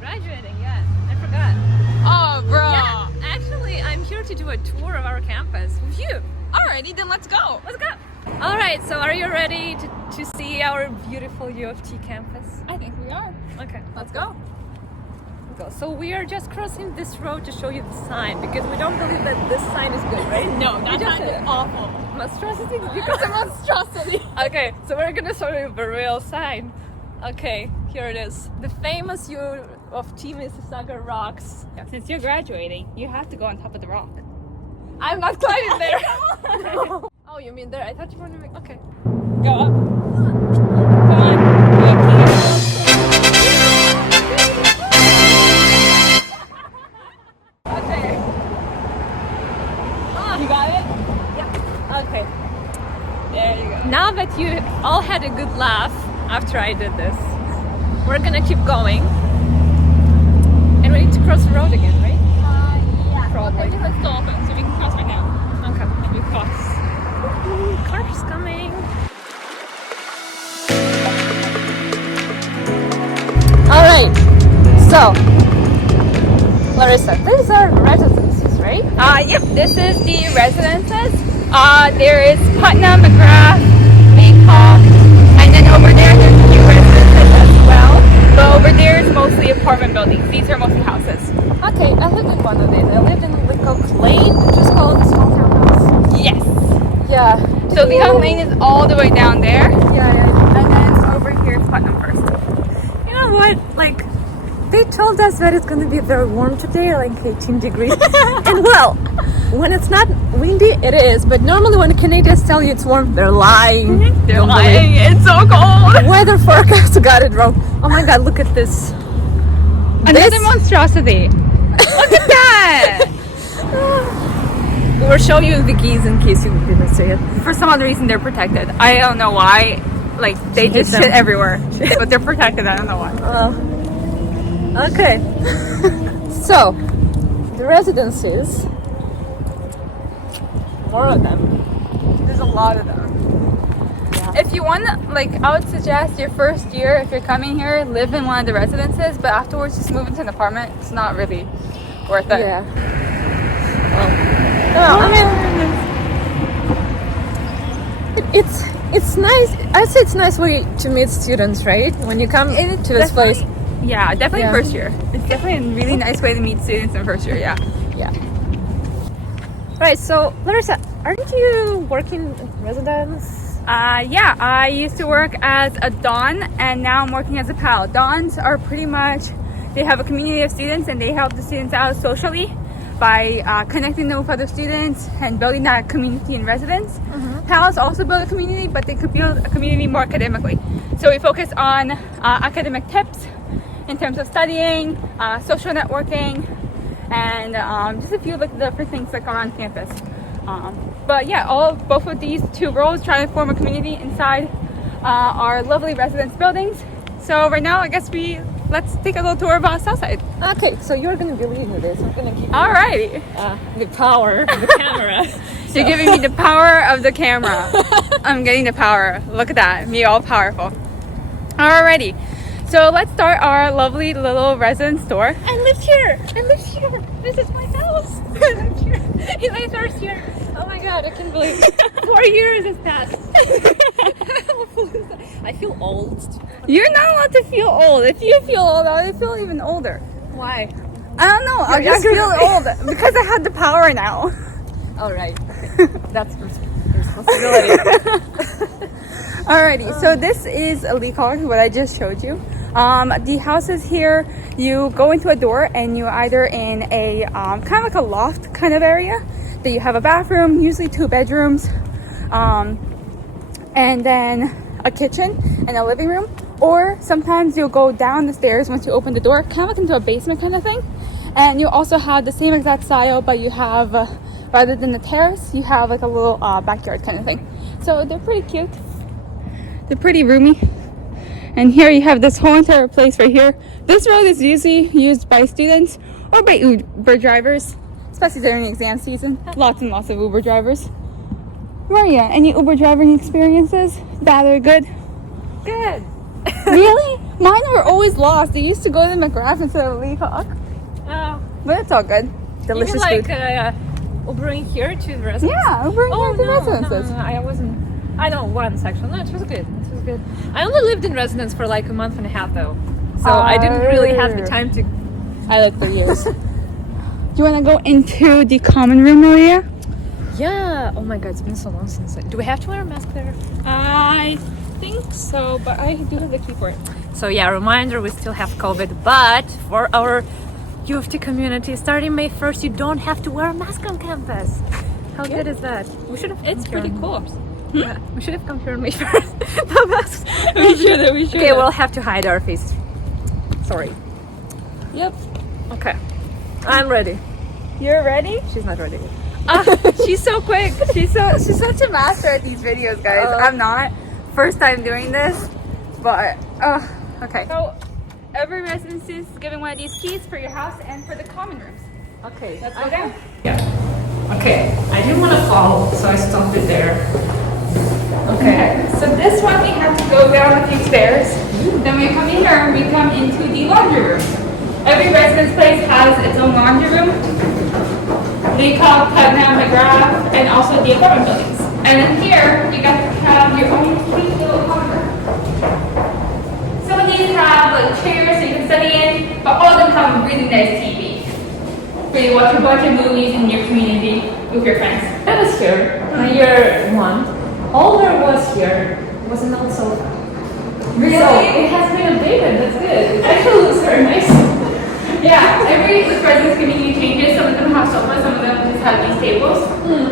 Graduating, yeah. I forgot. Oh, bro. Yeah, actually, I'm here to do a tour of our campus with you. Alrighty, then let's go. Let's go. All right, so are you ready to see our beautiful U of T campus? I think we are. Okay, let's go. So we are just crossing this road to show you the sign because we don't believe that this sign is good, right? No, that sign is awful. Monstrosity because of monstrosity. Okay, so we're gonna show you the real sign. Okay, here it is. The famous U of T Mississauga rocks. Since you're graduating, you have to go on top of the rock. I'm not climbing there. No. Oh, you mean there? I thought you were gonna. Okay. Go up. Come on. Okay. You got it? Yeah. Okay. There you go. Now that you all had a good laugh after I did this, we're gonna keep going. And we need to cross the road again, right? Yeah. Probably. Okay, it's still open, so we can cross right now. Okay. And we cross. Ooh, cars coming. Alright. So, Larissa, these are residences, right? Yep, this is the residences. There is Putnam, McGrath, Maycock, and then over there there's a few residences as well. But over there is mostly apartment buildings. These are mostly houses. Okay, I lived in one of these. I lived in Leacock Lane, which is called a small townhouse. Yes. Yeah. So Leacock Lane is all the way down there. Yeah. And then over here is Putnam first. You know what? Like, they told us that it's going to be very warm today, like 18 degrees. And well, when it's not windy, it is. But normally when Canadians tell you it's warm, they're lying. They're Don't lying. It's so cold. believe. Weather forecast got it wrong. Oh my god, look at this. Another This- monstrosity. Look at that. We'll show you the keys in case you didn't see it. For some other reason, they're protected. I don't know why. Like, they Hit just them. shit everywhere. But they're protected. I don't know why. Okay. So, the residences. More of them. There's a lot of them. If you want to, like, I would suggest your first year, if you're coming here, live in one of the residences, but afterwards just move into an apartment. It's not really worth it. Yeah. Oh, I mean, it's nice. I'd say it's a nice way to meet students, right? When you come to this place. Yeah, definitely Yeah. first year. It's definitely a really nice way to meet students in first year, yeah. Yeah. Right. So, Larissa, aren't you working in residence? Yeah, I used to work as a Don, and now I'm working as a PAL. Dons are pretty much, they have a community of students, and they help the students out socially by connecting them with other students and building that community in residence. PALs also build a community, but they could build a community more academically. So we focus on academic tips in terms of studying, social networking, and just a few of the different things like around campus. But yeah, both of these two roles try to form a community inside our lovely residence buildings. So right now, I guess let's take a little tour of Southside. Okay. So you're gonna be leading this. I'm gonna give Alrighty. you the power of the camera. You're giving me the power of the camera. I'm getting the power. Look at that. Me all powerful. Alrighty. So let's start our lovely little residence tour. I live here. This is my house. I live here. It's my first year. Oh my god, I can't believe it. 4 years has passed. I feel old. You're not allowed to feel old. If you feel old, I feel even older. Why? I don't know. I You're just younger feel than me. old because I have the power now. All right. That's responsibility. Alrighty, so this is a Leacock, what I just showed you. The houses here, you go into a door and you're either in a kind of like a loft kind of area. That you have a bathroom, usually 2 bedrooms, and then a kitchen and a living room. Or sometimes you'll go down the stairs once you open the door, kind of like into a basement kind of thing. And you also have the same exact style, but you have, rather than the terrace, you have like a little backyard kind of thing. So they're pretty cute. They're pretty roomy. And here you have this whole entire place right here. This road is usually used by students or by Uber drivers, especially during exam season. Lots and lots of Uber drivers. Maria, any Uber driving experiences? Bad or good? Good. Really? Mine were always lost. They used to go to McGrath instead of Leacock. Oh. But it's all good. Delicious Even like food. Ubering here to the residence? Yeah, Ubering Oh, here to no, residences. no, I wasn't. I know once actually. No, it was good. It was good. I only lived in residence for like a month and a half though, so I didn't really have the time to. I like the years. Do you want to go into the common room, Maria? Yeah. Oh my God, it's been so long since. Do we have to wear a mask there? I think so, but I do have the key for it. So yeah, reminder: we still have COVID, but for our U of T community, starting May 1st, you don't have to wear a mask on campus. How good is that? We should have. It's pretty cool. Yeah, we should have come here on May 1st. No masks. We should. We should. Okay, we'll have to hide our faces. Sorry. Yep. Okay. I'm ready. You're ready? She's not ready. She's so quick. She's such a master at these videos, guys. I'm not. First time doing this, but okay. So every residence is giving one of these keys for your house and for the common rooms. Okay. Let's go down. Yeah. Okay. I didn't want to fall, so I stopped it there. Okay. So this one we have to go down a few stairs. Then we come in here and we come into the laundry room. Every residence place has its own laundry room. Leacock, Putnam, McGrath, and also the apartment buildings. And then here you got to have your own cute little common room. Some of these have like chairs so you can study in, but all of them have a really nice TV. Where you watch a bunch of movies in your community with your friends. I was here year one. All there was here was an old sofa. Really? So it has been updated. That's good. It actually looks very nice. Yeah, every residence community changes. Some of them have sofas, some of them just have these tables.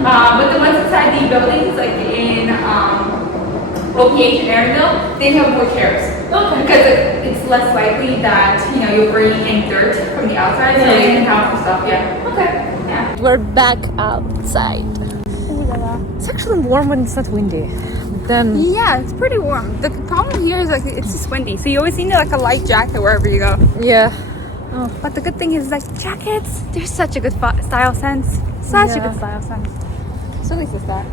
But the ones inside the buildings, like in OPH and Aaronville, they have more chairs. Okay. Because it's less likely that you'll bring in dirt from the outside, so Yeah. they can have some stuff. Yeah. Okay. Yeah. We're back outside. It's actually warm when it's not windy. Then Yeah, it's pretty warm. The problem here is like it's just windy, so you always need like a light jacket wherever you go. yeah. Oh, but the good thing is like jackets, there's such a good style sense. Such a Yeah. good style sense. So at least it's that.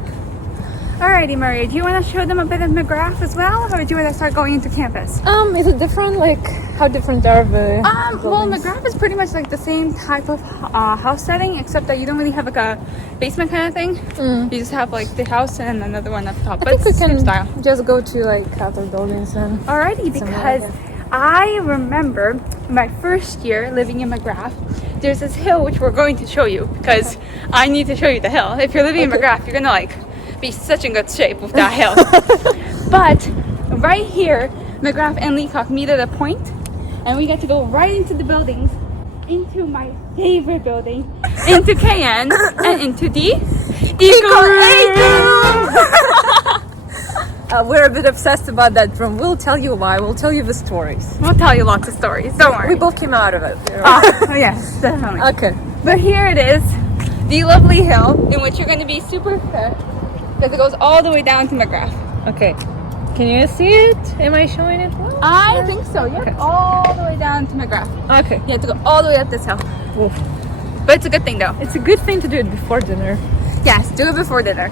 Alrighty, Maria, do you want to show them a bit of McGrath as well, or do you want to start going into campus? Is it different? Like, how different are the Well, buildings? McGrath is pretty much like the same type of house setting, except that you don't really have like a basement kind of thing. You just have like the house and another one at the top. I But think we it's the same can style. just go to like other buildings then. Alrighty, Somewhere because over. I remember my first year living in McGrath, there's this hill which we're going to show you because I need to show you the hill. If you're living in McGrath, you're gonna like be such in good shape with that hill. But right here, McGrath and Leacock meet at a point, and we get to go right into the buildings, into my favorite building, into KN, and into the Eco We're a bit obsessed about that room. We'll tell you why. We'll tell you the stories. We'll tell you lots of stories. Don't worry. We both came out of it. Oh, yes, definitely. Okay. But here it is, the lovely hill in which you're going to be super fit because it goes all the way down to McGrath. Okay. Can you see it? Am I showing it well? I think so, yeah. Okay. All the way down to McGrath. Okay. You have to go all the way up this hill. Oof. But it's a good thing though. It's a good thing to do it before dinner. Yes, do it before dinner.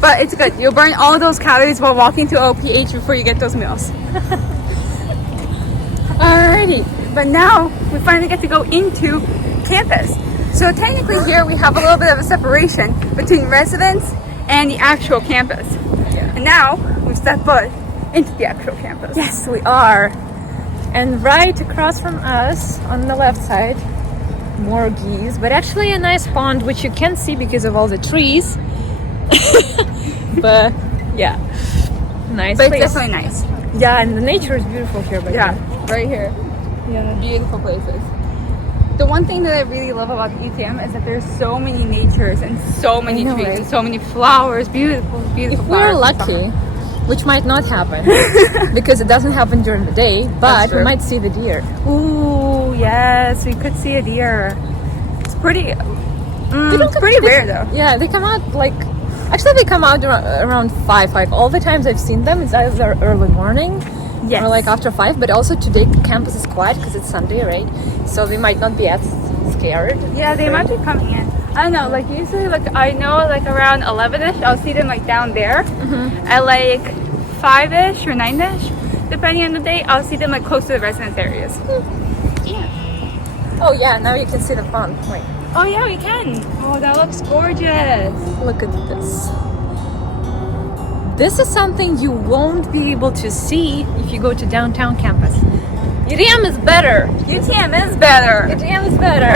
But it's good. You'll burn all those calories while walking to OPH before you get those meals. Alrighty. But now we finally get to go into campus. So technically here we have a little bit of a separation between residence and the actual campus. And now we've stepped foot into the actual campus. Yes, we are. And right across from us, on the left side, more geese, but actually a nice pond which you can't see because of all the trees. But yeah, nice But place. it's definitely nice. Yeah, and the nature is beautiful here. By the way. Right here. Yeah. Beautiful places. The one thing that I really love about the UTM is that there's so many natures and so many I know, trees right? and so many flowers, beautiful If flowers. we're in lucky, summer. which might not happen because it doesn't happen during the day, but we true. might see the deer. Ooh, yes, we could see a deer. It's pretty. It's come- pretty rare though. Yeah, they come out actually they come out around 5. Like all the times I've seen them, it's either early morning Yes. or like after 5. But also today campus is quiet because it's Sunday, right? So they might not be as scared. Yeah, they might be coming in. I don't know, like usually like I know like around 11ish I'll see them like down there at like 5ish or 9ish depending on the day, I'll see them like close to the residence areas. Yeah. Oh yeah, now you can see the font. Wait, Oh yeah, we can. Oh, that looks gorgeous. look at this. This is something you won't be able to see if you go to downtown campus. UTM is better. UTM is better. UTM is better.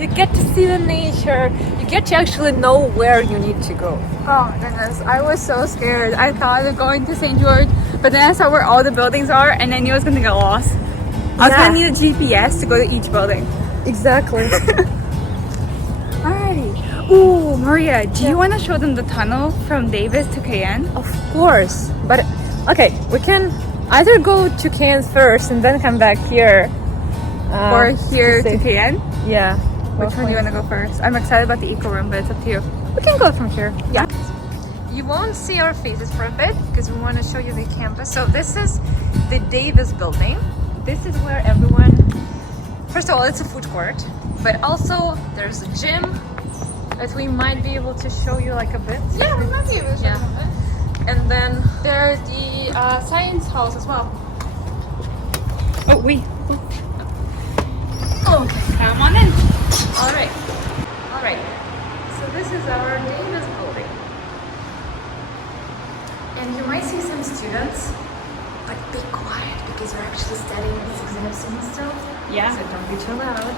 You get to see the nature. You get to actually know where you need to go. Oh my goodness, I was so scared. I thought of going to St. George, but then I saw where all the buildings are, and I knew I was gonna get lost. I was gonna need a GPS to go to each building. Exactly. Alrighty. Ooh, Maria, do you want to show them the tunnel from Davis to Cayenne? Of course. But okay, we can either go to Cairns first and then come back here. Or here to see. Cayenne? Yeah. Which one do you want to go first? I'm excited about the eco room, but it's up to you. We can go from here. Yeah. You won't see our faces for a bit because we want to show you the campus. So this is the Davis building. This is where everyone, first of all, it's a food court, but also there's a gym that we might be able to show you like a bit. Yeah, we might be able to show them a bit. And then There's the science halls as well. Oh, wait. okay. Come on in. All right. So this is our Davis building. And you might see some students, but be quiet because we're actually studying this exam semester. Yeah. So don't be too loud.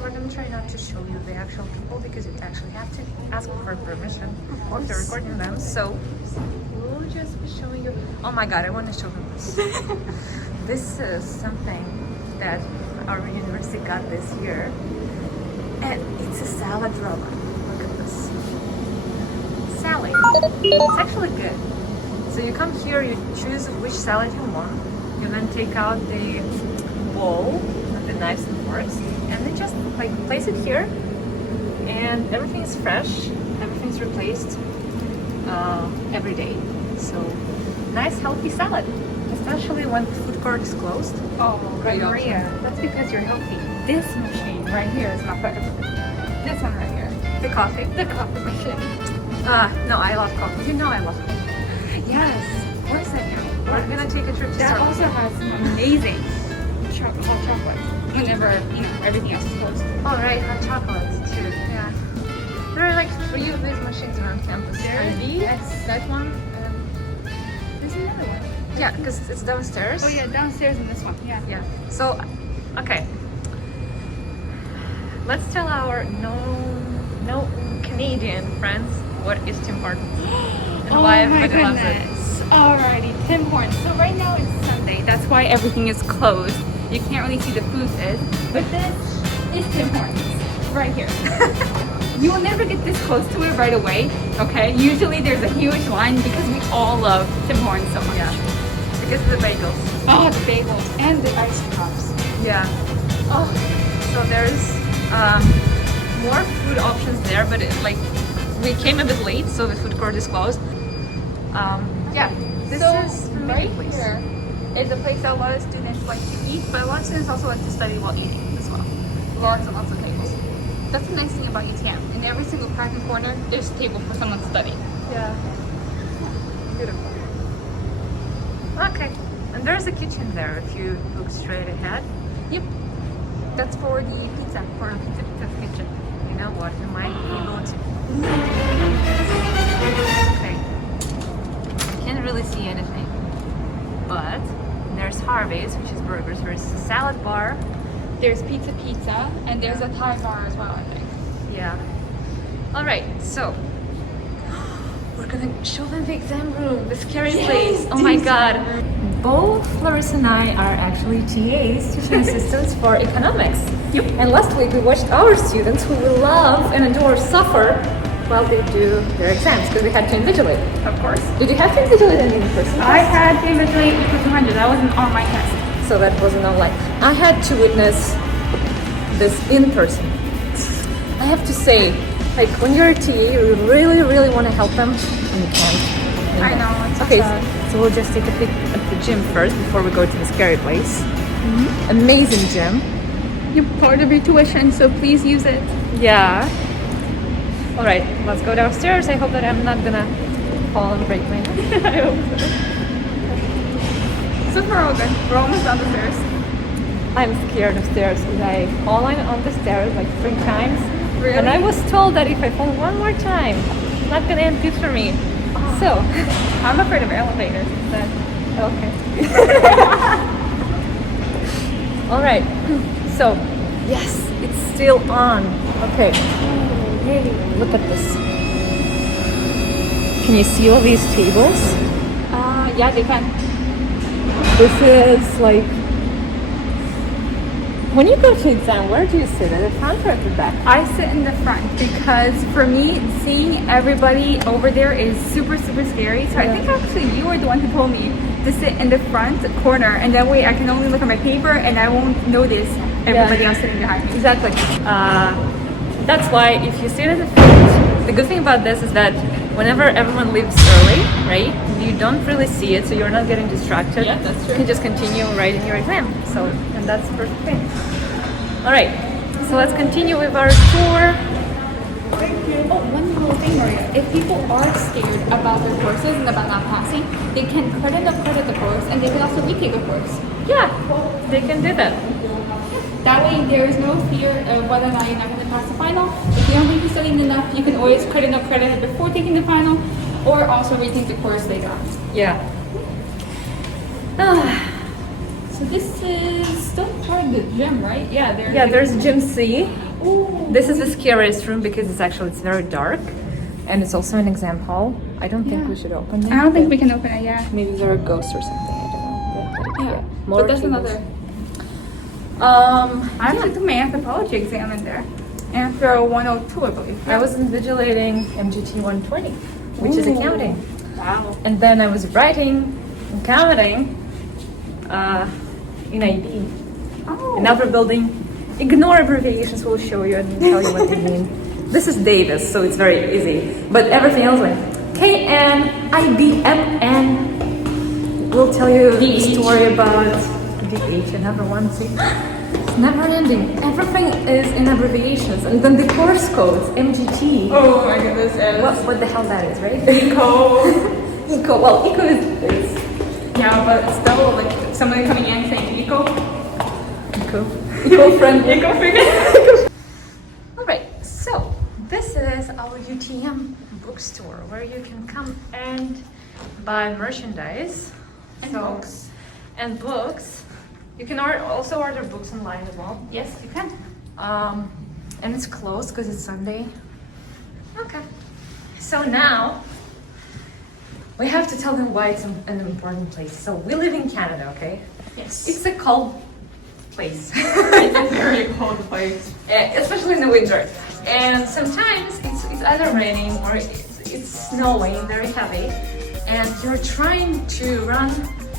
We're gonna try not to show you the actual people because you actually have to ask for permission if you're recording them. So we'll just be showing you. Oh my god, I want to show them this. This is something that our university got this year, and it's a salad roller. Look at this salad. It's actually good. So you come here, you choose which salad you want. You then take out the bowl, the knives and forks, and then just like place it here, and everything is fresh, everything's replaced every day. So nice healthy salad, especially when the food court is closed. Oh, Great Maria, option. that's because you're healthy. This machine right here is not better. This one right here. The coffee. The coffee machine. No, I love coffee. You know I love coffee. Yes. One second. We're gonna take a trip to That Starbucks. also has some amazing hot chocolate. Whenever, everything else is closed. Oh right, hot chocolates too. Yeah. There are like 3 of these machines around campus. Yes, that one. There's another one. Yeah, because it's downstairs. Oh yeah, downstairs in this one. Yeah. Yeah. So, okay. Let's tell our no Canadian friends what is Tim Hortons and Oh why my everybody loves it. goodness. Alrighty, Tim Hortons. So right now it's Sunday. That's why everything is closed. You can't really see the food is. But this is Tim Hortons. Right here. You will never get this close to it right away. Okay? Usually there's a huge line because we all love Tim Hortons so much. Yeah. Because of the bagels. Oh, the bagels and the ice puffs. Yeah. Oh, So there's more food options there, but we came a bit late, so the food court is closed. Yeah. This is a right place. here is a place that a lot of students like to eat, but a lot of students also like to study while eating as well. Lots and lots of tables. That's the nice thing about UTM. In every single crack and corner, there's a table for someone to study. Yeah. Beautiful. Okay. And there's a kitchen there if you look straight ahead. Yep. That's for the pizza, for the pizza kitchen. You know what? You might be able to. Okay. Can't really see anything. But there's Harvey's, which is burgers. There's a salad bar. There's pizza, and there's a Thai bar as well, I think. Yeah. All right. So we're gonna show them the exam room, the scary place. Oh my God. Both Larissa and I are actually TAs, teaching assistants for economics. Yep. And last week we watched our students who will love and endure suffer while they do their exams because we had to invigilate. Of course. Did you have to invigilate any in person? I had to invigilate for 200. That wasn't on my test. So that wasn't online. I had to witness this in person. I have to say, like when you're a TA, you really, really want to help them, and you can't. I know, it's so Okay, sad. so we'll just take a peek at the gym first before we go to the scary place. Amazing gym. You're part of your tuition, so please use it. Yeah. All right, let's go downstairs. I hope that I'm not gonna fall and break my neck. I hope so. So we're all good. We're almost down the stairs. I'm scared of stairs because I've fallen on the stairs like 3 times. Really? And I was told that if I fall one more time, it's not gonna end good for me. So, I'm afraid of elevators instead. okay. All right. So, yes, it's still on. Okay. Hey, look at this. Can you see all these tables? Yeah, they can. This is like, when you go to exam, where do you sit? At the front or at the back? I sit in the front because for me, seeing everybody over there is super, super scary. So I think actually you were the one who told me to sit in the front corner, and that way I can only look at my paper and I won't notice everybody else sitting behind me. Exactly. That's why if you sit at the front, the good thing about this is that whenever everyone leaves early, right, you don't really see it, so you're not getting distracted. Yeah, that's true. You can just continue writing your exam. So, and that's the perfect thing. All right, so let's continue with our tour. Oh, one little thing, Maria. If people are scared about their courses and about not passing, they can credit the course and they can also retake the course. Yeah, they can do that. That way, there is no fear of whether or not you're not going to pass the final. If you don't think you're studying enough, you can always credit it before taking the final, or also retake the course later on. Yeah. So this is still part of the gym, right? Yeah, There's gym C. Ooh. This is the scariest room because it's very dark, and it's also an exam hall. I don't think we should open it. I don't think we can open it, yeah. Maybe there are ghosts or something. I don't know. Yeah, More but that's tables. another. I actually took my anthropology exam in there. Anthro 102, I believe. I was invigilating MGT 120, which is accounting. Wow. And then I was writing and counting in IB. Oh. Another building. Ignore abbreviations, we'll show you and tell you what they mean. This is Davis, so it's very easy. But everything else like KN, we'll tell you the story about DH, another one. See? It's never ending. Everything is in abbreviations. And then the course codes, MGT. Oh my goodness. What the hell that is, right? Eco. Eco. Well, eco is Yeah, but it's still like somebody coming in saying eco. eco. Eco-friendly. Eco-friendly. All right, so this is our UTM bookstore where you can come and buy merchandise. And books. And books. You can also order books online as well. Yes, you can. And it's closed because it's Sunday. Okay. So now we have to tell them why it's an important place. So we live in Canada, okay? Yes. It's a cold place. It's a very cold place. Especially in the winter. And sometimes it's either raining or it's snowing very heavy. And you're trying to run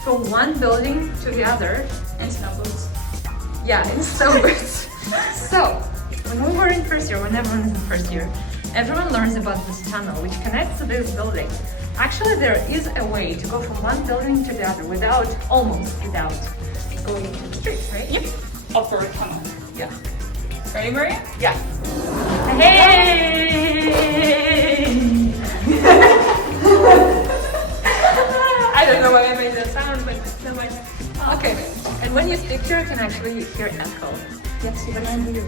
from one building to the other. And snow boots. Yeah, in snow boots. So, when we were in first year, when everyone is in first year, everyone learns about this tunnel which connects to this building. Actually, there is a way to go from one building to the other almost without going into the street, right? Yep. Up for a tunnel. Yeah. Ready, Maria? Yeah. Hey! I don't know why I made that sound, but no mind. Okay. And when you speak here, you can actually hear echo. Yes, you can hear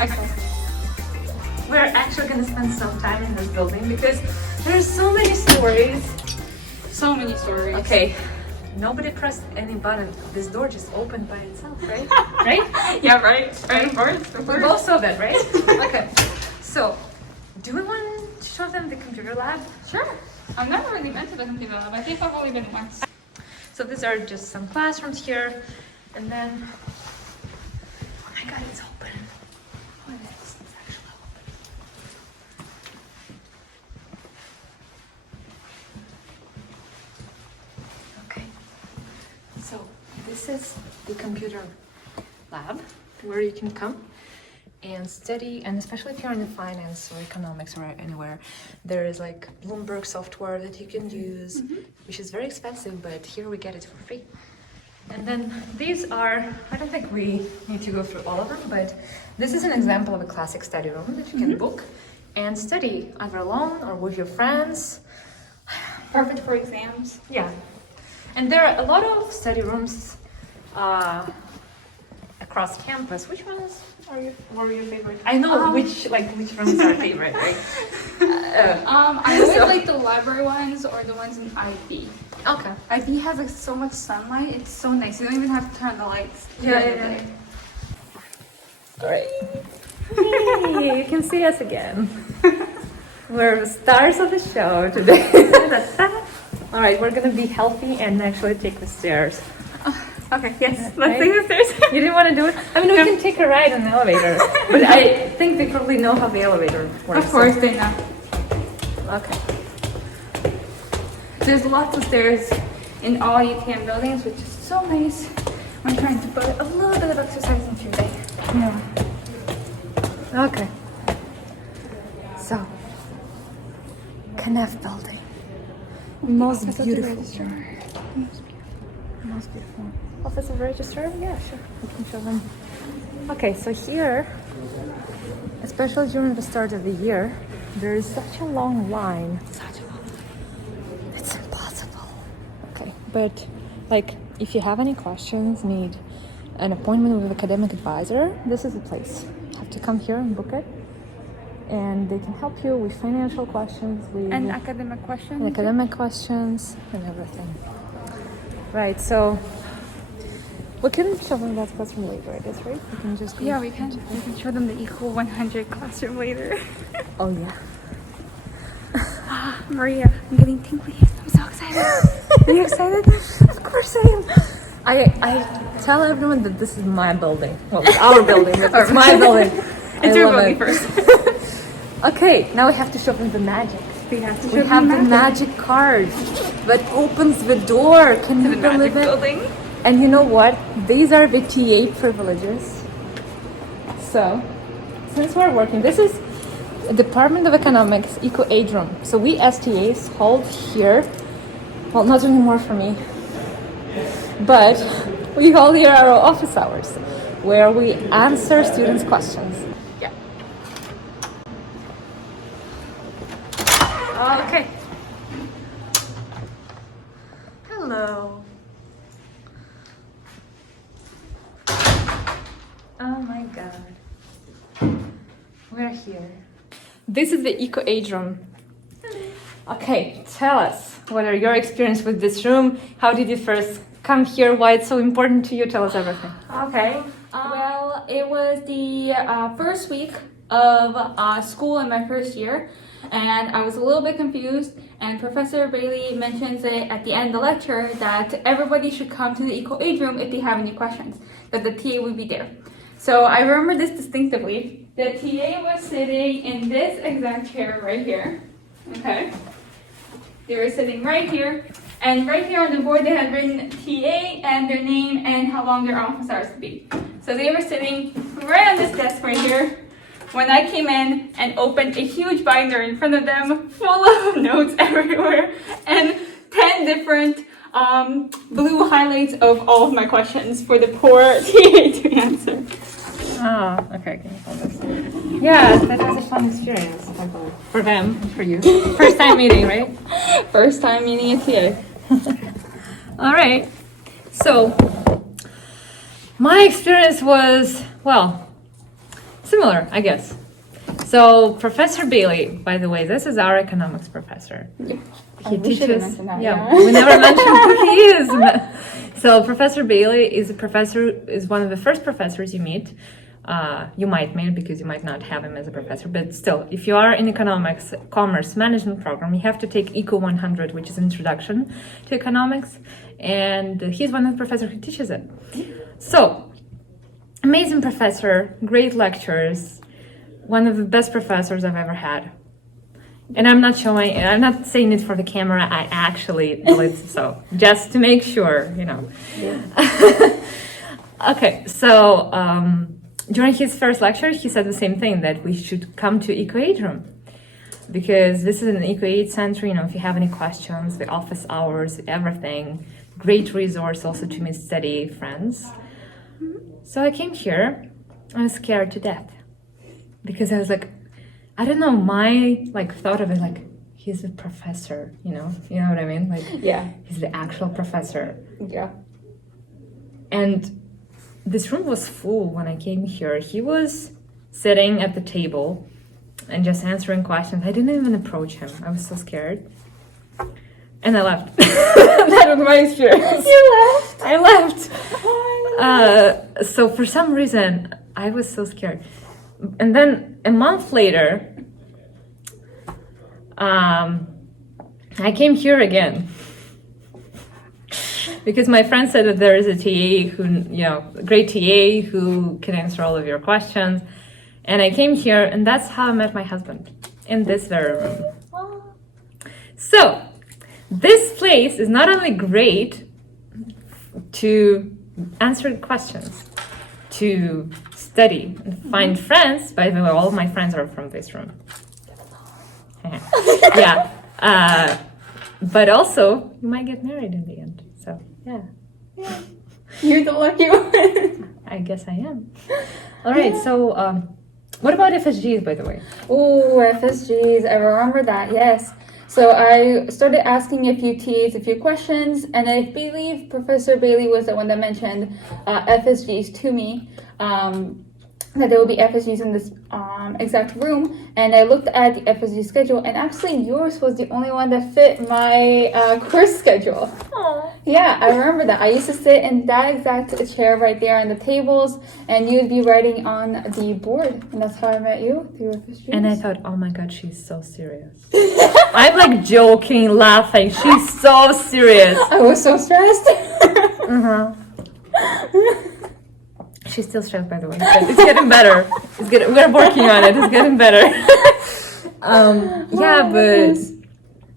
echo. We're actually going to spend some time in this building because there's so many stories. So many stories. Okay. Nobody pressed any button. This door just opened by itself, right? Right? Yeah, right. Right, of course. We both saw that, right? Okay. So, do we want to show them the computer lab? Sure. I've never really been to the computer lab. I think I've only been once. So these are just some classrooms here. And then, oh my God, it's open. Oh, it's actually open. Okay. So this is the computer lab where you can come and study, and especially if you're in finance or economics or anywhere, there is like Bloomberg software that you can use, which is very expensive, but here we get it for free. And then these are, I don't think we need to go through all of them, but this is an example of a classic study room that you can book and study either alone or with your friends. Perfect for exams. Yeah. And there are a lot of study rooms across campus. Which ones were your favorite? I know which rooms are favorite, right? I always like the library ones or the ones in IB. Okay. IB has like so much sunlight. It's so nice. You don't even have to turn the lights. Yeah. Great. Hey, you can see us again. We're the stars of the show today. All right, we're gonna be healthy and actually take the stairs. Okay, yes, let's take the stairs. You didn't want to do it? I mean, we can take a ride on the elevator, but I think they probably know how the elevator works. Of course they know. Okay. There's lots of stairs in all UTM buildings, which is so nice. I'm trying to put a little bit of exercise into your day. Yeah. Okay. So, Knauf building. Most beautiful. Most beautiful. Office of Registrar? Yeah, sure. We can show them. Okay, so here, especially during the start of the year, there is such a long line. It's impossible. Okay, but like if you have any questions, need an appointment with an academic advisor, this is the place. You have to come here and book it. And they can help you with financial questions, with academic questions. and academic questions and everything. Right, so we can show them that classroom later, I guess, right? We can just go. Yeah, we can show them the Equal 100 classroom later. Oh yeah. Maria, I'm getting tingly. I'm so excited. Are you excited? Of course I am. I tell everyone that this is my building. Well, it's our building, but it's my building. It's your building first. Okay, now we have to show them the magic. We have the magic card that opens the door. Can you believe it? Building. And you know what? These are the TA privileges. So, since we're working, this is a Department of Economics Eco-Aid Room. So we STAs hold here, well, not anymore for me, but we hold here our office hours, where we answer students' questions. Yeah. Okay. Hello. Oh my god. We're here. This is the Eco-Aid Room. Okay, tell us, what are your experience with this room? How did you first come here? Why it's so important to you? Tell us everything. Okay. Well, it was the first week of school in my first year, and I was a little bit confused, and Professor Bailey mentions it at the end of the lecture that everybody should come to the Eco-Aid Room if they have any questions, that the TA would be there. So I remember this distinctively. The TA was sitting in this exact chair right here. Okay. They were sitting right here. And right here on the board, they had written TA and their name and how long their office hours would be. So they were sitting right on this desk right here when I came in and opened a huge binder in front of them full of notes everywhere and 10 different blue highlights of all of my questions for the poor TA to answer. Oh, okay, can you hold this? Yeah, that was a fun experience, I believe. For them, for you. First time meeting, right? First time meeting a TA. All right. So, my experience was, well, similar, I guess. So, Professor Bailey, by the way, this is our economics professor. Yeah. He teaches. Yeah, we never mentioned who he is. So, Professor Bailey is one of the first professors you meet. You might meet because you might not have him as a professor, but still, if you are in economics commerce management program, you have to take Eco 100, which is introduction to economics, and he's one of the professors who teaches it. So, amazing professor, great lectures, one of the best professors I've ever had. And I'm not saying it for the camera, I actually believe so, just to make sure, you know. Yeah. Okay, so during his first lecture, he said the same thing, that we should come to Eco-Aid Room, because this is an Eco-Aid center, you know, if you have any questions, the office hours, everything, great resource also to meet steady friends. So I came here. I was scared to death because I was like, I don't know, my like thought of it like, he's a professor, you know what I mean? Like, Yeah. he's the actual professor. Yeah. And this room was full when I came here. He was sitting at the table and just answering questions. I didn't even approach him. I was so scared. And I left. That was my experience. You left? I left. Oh, So for some reason, I was so scared. And then a month later, I came here again. Because my friend said that there is a TA who, a great TA who can answer all of your questions. And I came here, and that's how I met my husband, in this very room. So, this place is not only great to answer questions, to study and find friends. By the way, all of my friends are from this room. Yeah. But also, you might get married in the end. So, yeah. You're the lucky one. I guess I am. All right, so what about FSGs, by the way? Oh, FSGs, I remember that, yes. So I started asking a few TAs a few questions, and I believe Professor Bailey was the one that mentioned FSGs to me, that there will be FSGs in this exact room. And I looked at the FSG schedule, and actually yours was the only one that fit my course schedule. Aww. Yeah, I remember that. I used to sit in that exact chair right there on the tables, and you'd be writing on the board. And that's how I met you, through FSGs. And I thought, oh my god, she's so serious. I'm like joking, laughing. She's so serious. I was so stressed. She's still stressed, by the way. But it's getting better. We're working on it. It's getting better. But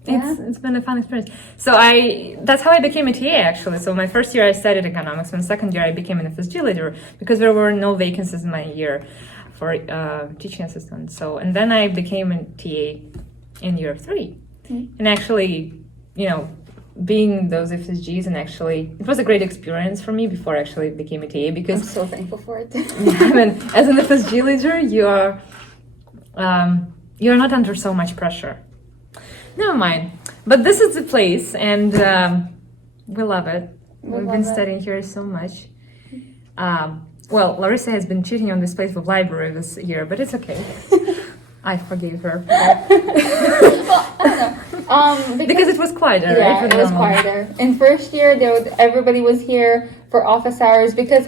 it's been a fun experience. So that's how I became a TA, actually. So my first year I studied economics, and second year I became an FSG leader because there were no vacancies in my year for teaching assistant. So, and then I became a TA in year 3. And actually, being those FSGs, and actually it was a great experience for me before I actually became a TA, because I'm so thankful for it. I mean, as an FSG leader, you're not under so much pressure. Never mind. But this is the place, and we love it. We've been studying here so much. Well, Larissa has been cheating on this place with library this year, but it's okay. I forgave her. Well, I don't know. Because it was quieter, yeah, right? it was quieter. In first year, everybody was here for office hours, because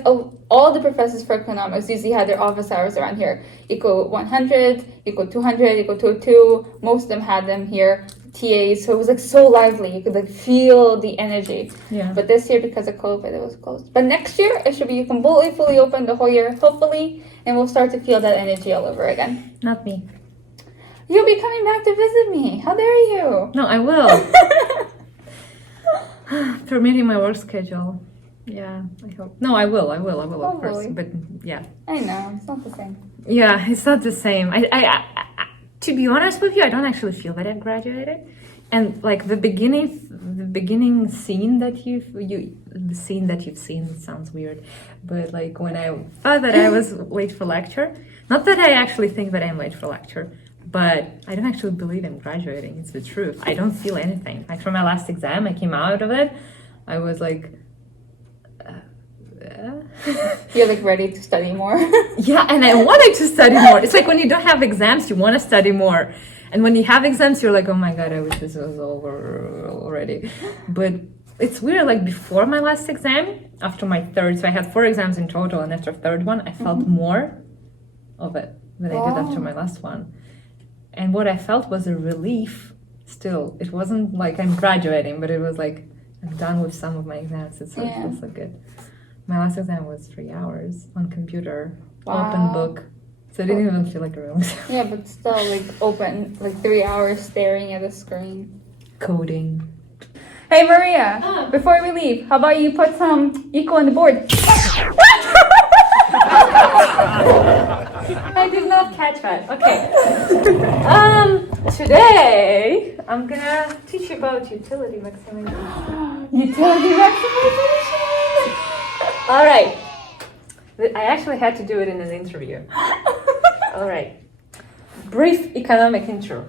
all the professors for economics usually had their office hours around here. Equal 100, equal 200, equal 202. Most of them had them here. TAs, so it was like so lively. You could like feel the energy. Yeah. But this year, because of COVID, it was closed. But next year, it should be completely fully open the whole year, hopefully, and we'll start to feel that energy all over again. Not me. You'll be coming back to visit me. How dare you? No, I will. Permitting my work schedule. Yeah, I hope. No, I will, of course. Hopefully. But yeah. I know, it's not the same. Yeah, it's not the same. I to be honest with you, I don't actually feel that I've graduated. And like the beginning scene that the scene that you've seen, it sounds weird, but like when I thought that I was late for lecture, not that I actually think that I'm late for lecture, but I don't actually believe I'm graduating. It's the truth. I don't feel anything. Like from my last exam, I came out of it, I was like, You're like ready to study more. yeah, and I wanted to study more. It's like when you don't have exams, you want to study more. And when you have exams, you're like, oh my god, I wish this was over already. But it's weird, like before my last exam, after my third, so I had 4 exams in total, and after third one, I felt more of it than I did after my last one. And what I felt was a relief still. It wasn't like I'm graduating, but it was like I'm done with some of my exams. It feels so good. My last exam was 3 hours on computer, open book. So it didn't even feel like a real exam. Yeah, but still like open, like 3 hours staring at the screen. Coding. Hey Maria, before we leave, how about you put some equal on the board? I did not catch that. Okay. Today, I'm gonna teach you about utility maximization. Utility maximization. All right. I actually had to do it in an interview. All right. Brief economic intro.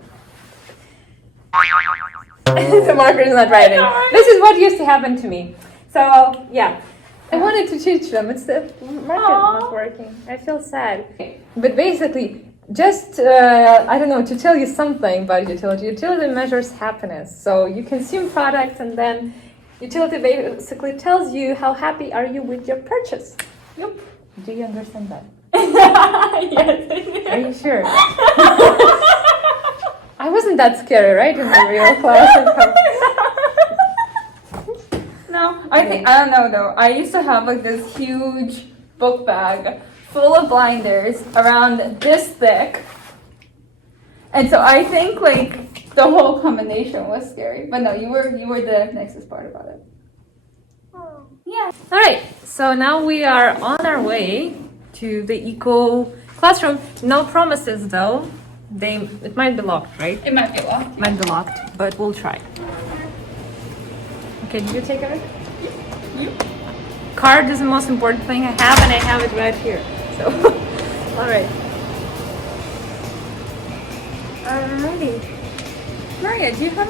The marker is not writing. This is what used to happen to me. So, yeah. I wanted to teach them. It's the marker not working. I feel sad. But basically, just, I don't know, to tell you something about utility. Utility measures happiness. So you consume products and then utility basically tells you how happy are you with your purchase. Yep. Do you understand that? Yes, I do. Are you sure? I wasn't that scary, right, in the real class? No, I don't know though. I used to have like this huge book bag full of blinders around this thick. And so I think like the whole combination was scary. But no, you were the nicest part about it. Oh. Yeah. All right, so now we are on our way to the eco classroom. No promises though. It might be locked, right? It might be locked. Might be locked, but we'll try. Okay, did you take it? You? Card is the most important thing I have, and I have it right here. So, all right. Alrighty. Maria, do you have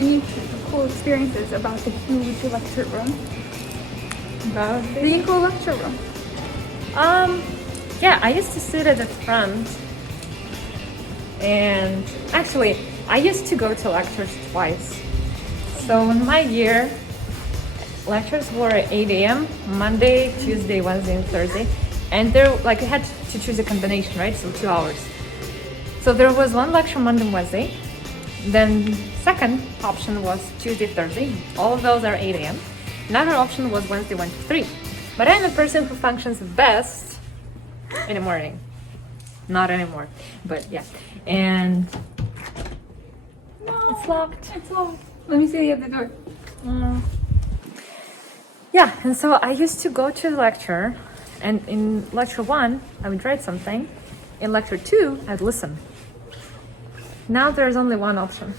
any cool experiences about the huge lecture room? About The eco lecture room. Yeah, I used to sit at the front, and actually, I used to go to lectures twice. So in my year, lectures were at 8 a.m. Monday, Tuesday, Wednesday, and Thursday, and there, like, I had to choose a combination, right? So 2 hours. So there was one lecture Monday and Wednesday. Then second option was Tuesday, Thursday. All of those are 8 a.m. Another option was Wednesday, 1 to 3. But I'm a person who functions best in the morning. Not anymore, but yeah. And No, it's locked. it's locked. Let me see the other door. Yeah, and so I used to go to the lecture, and in lecture 1, I would write something. In lecture 2, I'd listen. Now there's only one option.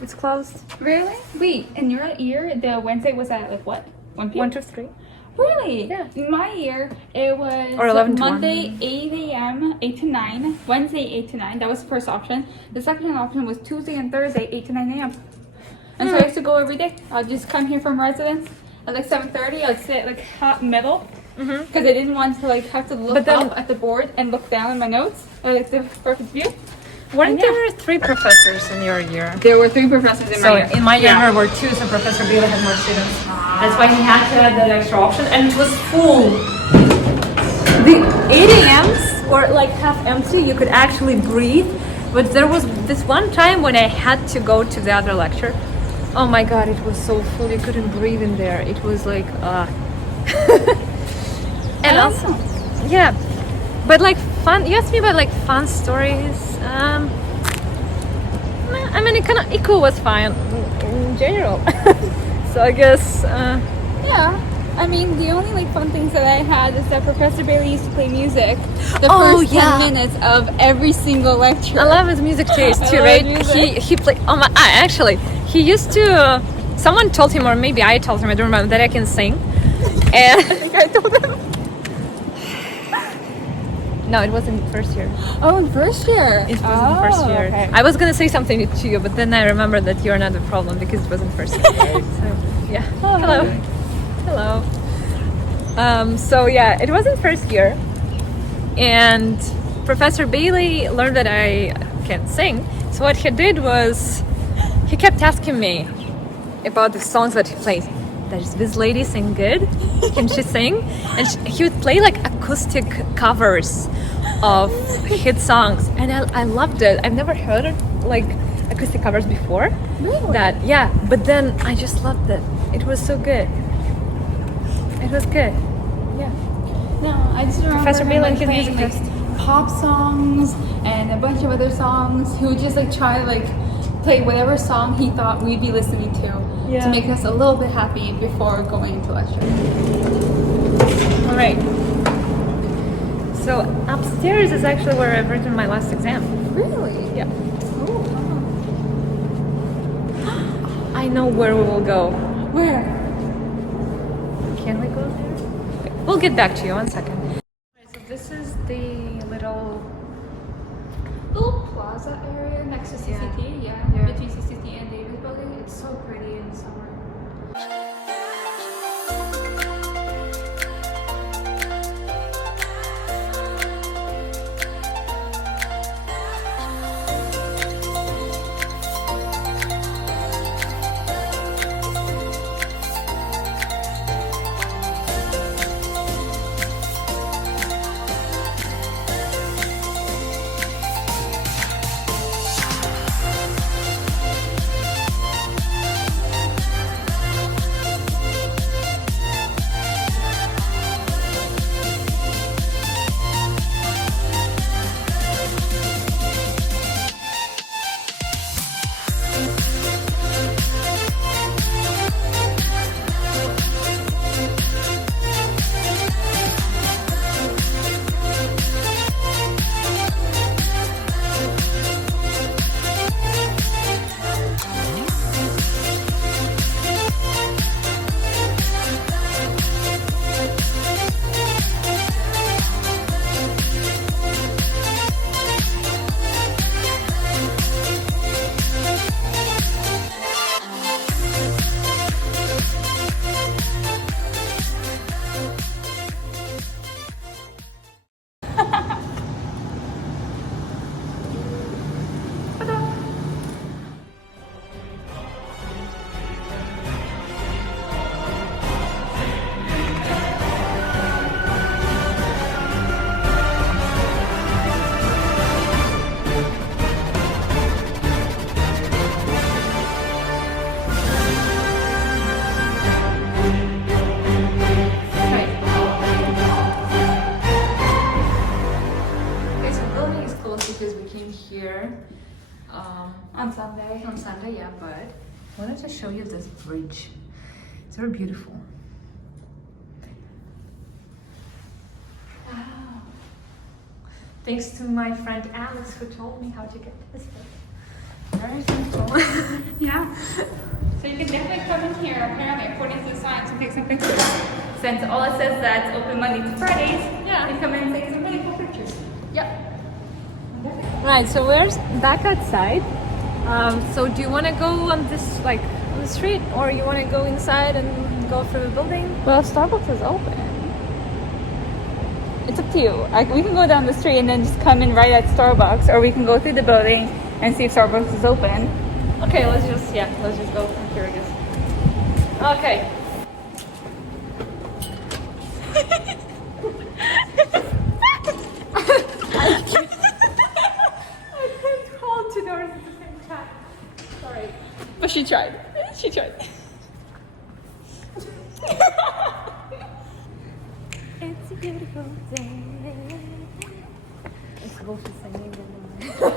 It's closed. Really? Wait, in your year, the Wednesday was at like what? 1 p.m. 1 to 3. Really? Yeah. In my year, it was Or 11 to 1. Monday 8 a.m. 8 to 9. Wednesday 8 to 9. That was the first option. The second option was Tuesday and Thursday 8 to 9 a.m. And so I used to go every day. I'd just come here from residence at like 7:30. I'd sit like hot middle because I didn't want to like have to look up at the board and look down at my notes or like the perfect view. Weren't there 3 professors in your year? There were 3 professors in my year. So in my year there were 2, so Professor Bila had more students. That's why he had to add that extra option, and it was full. The 8 a.m.s were like half empty, you could actually breathe, but there was this one time when I had to go to the other lecture. Oh my god, it was so full, you couldn't breathe in there. It was like, and also, yeah, but like fun, you asked me about like fun stories. I mean, eco was fine in general. So I guess, Yeah. I mean, the only like fun things that I had is that Professor Bailey used to play music the Oh, first yeah. 10 minutes of every single lecture. I love his music taste I too, love right? music. He played. Oh my! Actually, he used to. Someone told him, or maybe I told him. I don't remember that I can sing. And I think I told him. no, it wasn't first year. Oh, in first year. It wasn't first year. Okay. I was gonna say something to you, but then I remembered that you're not the problem because it wasn't first year. Right? So yeah. Oh, Hello. Hello. So yeah, it wasn't first year, and Professor Bailey learned that I can sing. So what he did was he kept asking me about the songs that he plays. Does this lady sing good? Can she sing? And he would play like acoustic covers of hit songs, and I loved it. I've never heard of like acoustic covers before. Really? That yeah, but then I just loved it. It was so good. It was good. Yeah. No, I just remember Professor him, Bailey like, and his playing music like pop songs and a bunch of other songs. He would just like try to like play whatever song he thought we'd be listening to Yeah. make us a little bit happy before going into lecture. All right. So upstairs is actually where I've written my last exam. Really? Yeah. Oh, wow. I know where we will go. Where? Can we go there? We'll get back to you. 1 second. So this is the little plaza area next to CCT. Yeah. Between CCT and Davis Building. It's so pretty in the summer. On Sunday, yeah, but I wanted to show you this bridge. It's very beautiful. Wow. Thanks to my friend Alice who told me how to get to this place. Very simple. Yeah. So you can definitely come in here, apparently, according to the signs, and take some pictures. Since all it says that it's open Monday to Fridays, Yeah. you come in and take some really cool pictures. Yep. Right, so we're back outside. So do you want to go on this, like, on the street, or you want to go inside and go through the building? Well, Starbucks is open. It's up to you. We can go down the street and then just come in right at Starbucks, or we can go through the building and see if Starbucks is open. Okay, let's just go from here, I guess. Okay. I can't hold two doors at the same time. Sorry. But she tried. She tried. It's a beautiful day. It's both singing.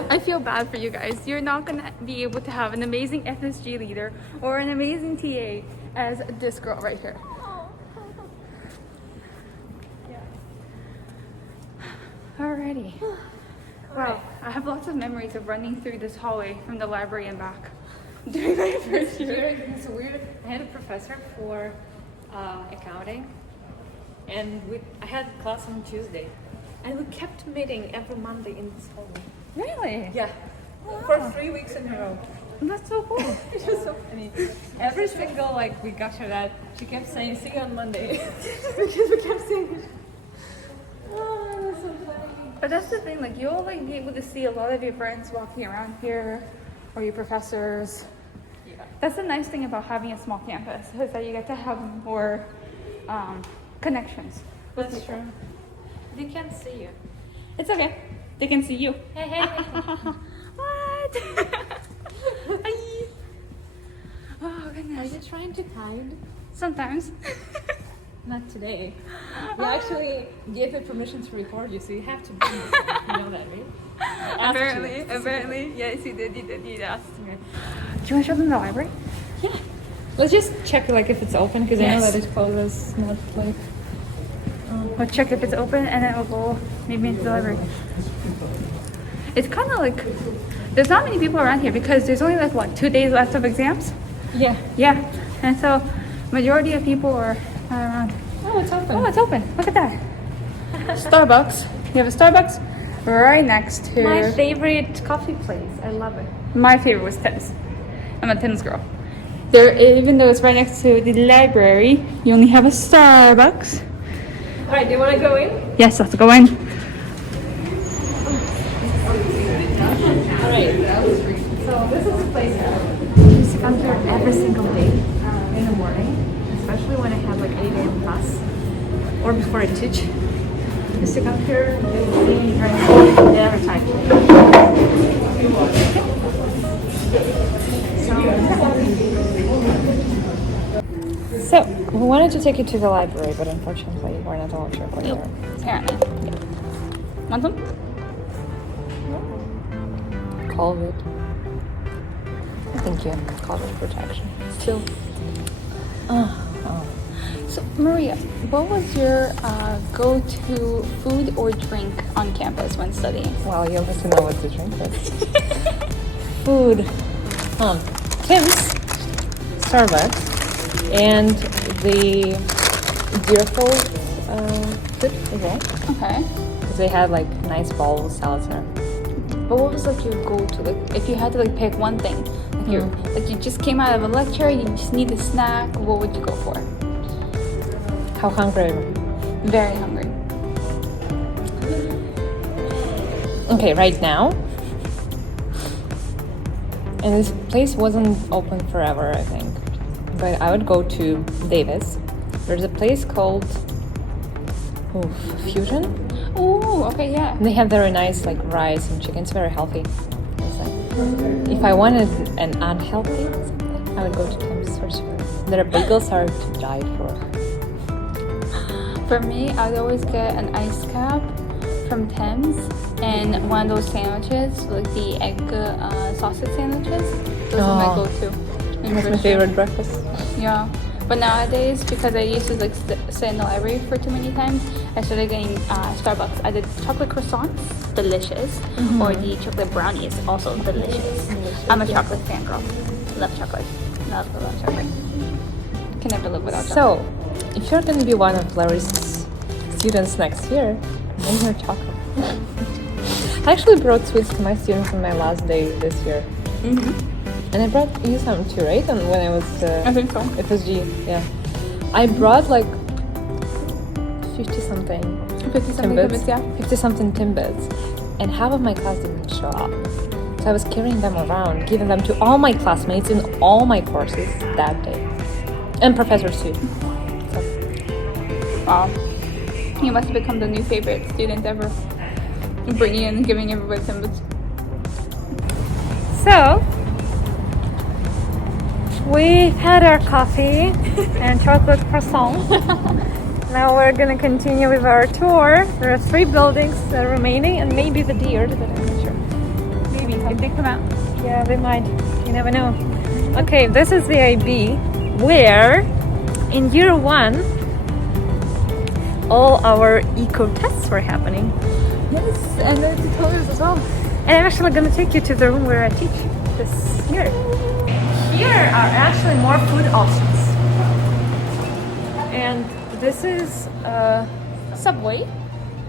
I feel bad for you guys. You're not gonna be able to have an amazing FSG leader or an amazing TA as this girl right here. Alrighty. Wow, I have lots of memories of running through this hallway from the library and back during my first year. It's weird. I had a professor for accounting, and I had class on Tuesday, and we kept meeting every Monday in this hallway. Really? Yeah, for 3 weeks in a row. That's so cool. It was so funny. Every single week after that, she kept saying, "See you on Monday," because we kept saying it. Oh, that was so funny. But that's the thing, you'll be able to see a lot of your friends walking around here, or your professors. Yeah. That's the nice thing about having a small campus, is that you get to have more connections. That's true. They can't see you. It's okay. They can see you. Hey, hey, hey. What? Hi. Oh, goodness. Are you trying to hide? Sometimes. Not today. We actually gave it permission to record you, so you have to be. You know that, right? Apparently. Yes, you did. You asked me. Do you want to show them the library? Yeah. Let's just check if it's open, because I know Yes. that it closes not like. We'll check if it's open, and then we'll go maybe into the library. It's kind of there's not many people around here because there's only 2 days left of exams. Yeah. And so majority of people are around. Oh, it's open. Oh, it's open. Look at that. Starbucks. You have a Starbucks right next to My favorite coffee place. I love it. My favorite was Tim's. I'm a Tim's girl. There, even though it's right next to the library, you only have a Starbucks. All right, do you want to go in? Yes, let's go in. All right. So this is the place I used to come here every single day in the morning, especially when I have like 8 a.m. class or before I teach. I used to come here every time. So we wanted to take you to the library, but unfortunately we're not allowed to record there. Apparently. Want some? COVID. Thank you. COVID protection. Still. So, Maria, what was your go-to food or drink on campus when studying? Well, you obviously know what to drink with. Food. Tim's, Starbucks, and the Deerfield food as well. Okay. Because they had like nice bowls, salads there. But what was like your go-to? Like, if you had to like pick one thing, like you just came out of a lecture, you just need a snack. What would you go for? How hungry are you? Very hungry. Okay, right now. And this place wasn't open forever, I think. But I would go to Davis. There's a place called Fusion. Oh, okay, yeah. And they have very nice like rice and chicken. It's very healthy. If I wanted an unhealthy something, I would go to Tim's for sure. Their bagels are to die for. For me, I'd always get an ice cap from Tim's and one of those sandwiches, like the egg sausage sandwiches. Those are my go-to. That's my favorite breakfast. Yeah. But nowadays, because I used to like sit in the library for too many times, I started getting Starbucks. I did chocolate croissants, delicious, or the chocolate brownies, also delicious. I'm a chocolate fan girl. Love chocolate. Love chocolate. Can never live without chocolate. So, if you're going to be one of Larissa's students next year, bring her chocolate. I actually brought sweets to my students on my last day this year. And I brought you some too, right? And when I was I think so. FSG, yeah. I brought like 50-something Timbits, yeah. 50-something Timbits. And half of my class didn't show up. So I was carrying them around, giving them to all my classmates in all my courses that day. And professors too. So. Wow. You must have become the new favorite student ever. Bringing in and giving everybody Timbits. So, we had our coffee and chocolate croissant. Now we're gonna continue with our tour. There are 3 buildings that are remaining, and maybe the deer, but I'm not sure. Maybe if they come out. Yeah, they might. You never know. Okay, this is the IB, where in year 1, all our eco tests were happening. Yes, and the tutorials as well. And I'm actually gonna take you to the room where I teach this year. Here are actually more food options. And this is Subway.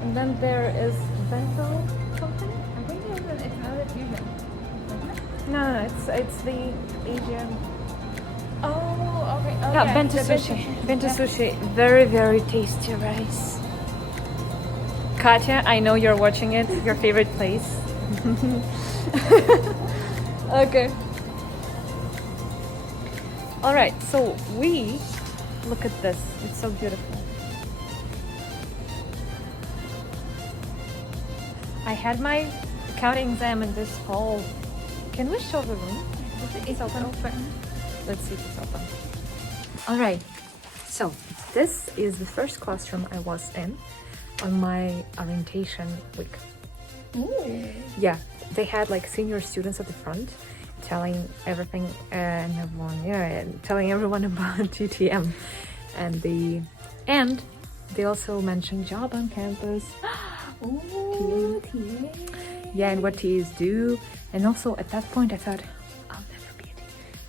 and then there is Bento something. I think it's another fusion. No, it's the Asian. Oh, okay. Oh, Yeah, bento sushi. Bento sushi. Very, very tasty rice. Katya, I know you're watching it. Your favorite place. Okay. All right, so we look at this. It's so beautiful. I had my accounting exam in this hall. Can we show the room? It's open. Let's see if it's open. All right. So this is the first classroom I was in on my orientation week. Ooh. Yeah, they had like senior students at the front telling everything and everyone, telling everyone about UTM, and they also mentioned job on campus. Ooh, TA. Yeah, and what TAs do. And also at that point I thought, I'll never be a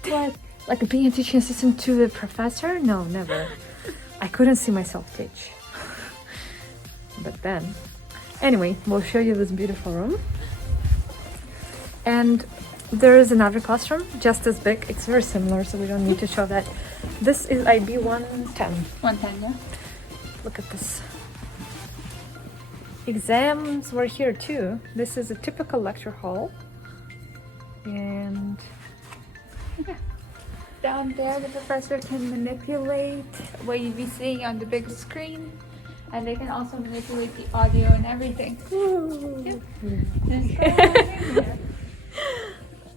TA. What? Like being a teaching assistant to the professor? No, never. I couldn't see myself teach. But then, anyway, we'll show you this beautiful room. And there is another classroom, just as big. It's very similar, so we don't need to show that. This is IB 110. 110, yeah. Look at this. Exams were here too. This is a typical lecture hall. And yeah. Down there, the professor can manipulate what you'd be seeing on the big screen, and they can also manipulate the audio and everything. Yeah.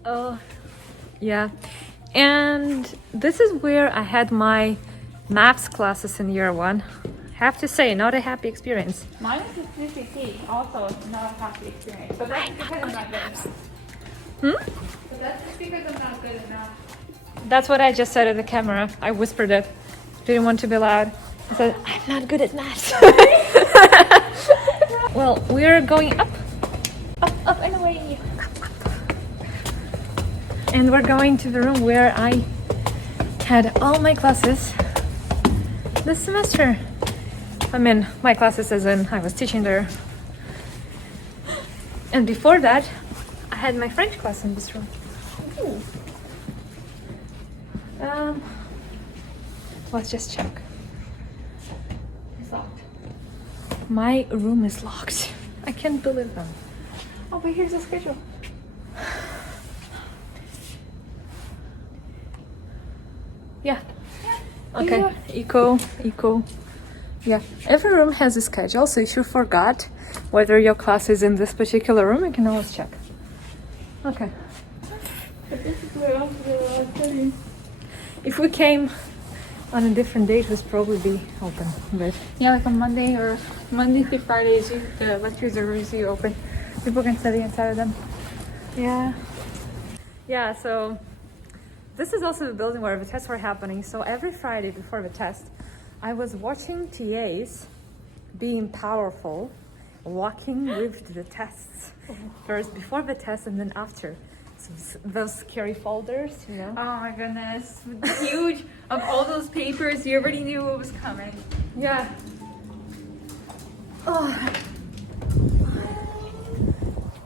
Oh, yeah. And this is where I had my maths classes in year 1. Have to say, not a happy experience. Mine is a CCT, also not a happy experience. But that's because I'm not good enough. But that's just because I'm not good enough. That's what I just said at the camera. I whispered it. Didn't want to be loud. I said, I'm not good at math. Well, we're going up. Up and away. And we're going to the room where I had all my classes this semester. I mean, my classes as in I was teaching there. And before that, I had my French class in this room. Ooh. Let's just check. It's locked. My room is locked. I can't believe them. Oh, but here's the schedule. Yeah. Okay. Eco. Yeah. Every room has a schedule, so if you forgot whether your class is in this particular room, you can always check. Okay. But this is where else we're studying. If we came on a different date, it would probably be open. But Yeah, like on Monday through Fridays, the lectures are usually open. People can study inside of them. yeah. Yeah, so this is also the building where the tests were happening. So every Friday before the test, I was watching TAs being powerful, walking with the tests. First before the test and then after. So those scary folders, you know? Oh my goodness. Huge. Of all those papers, you already knew what was coming. Yeah. Oh.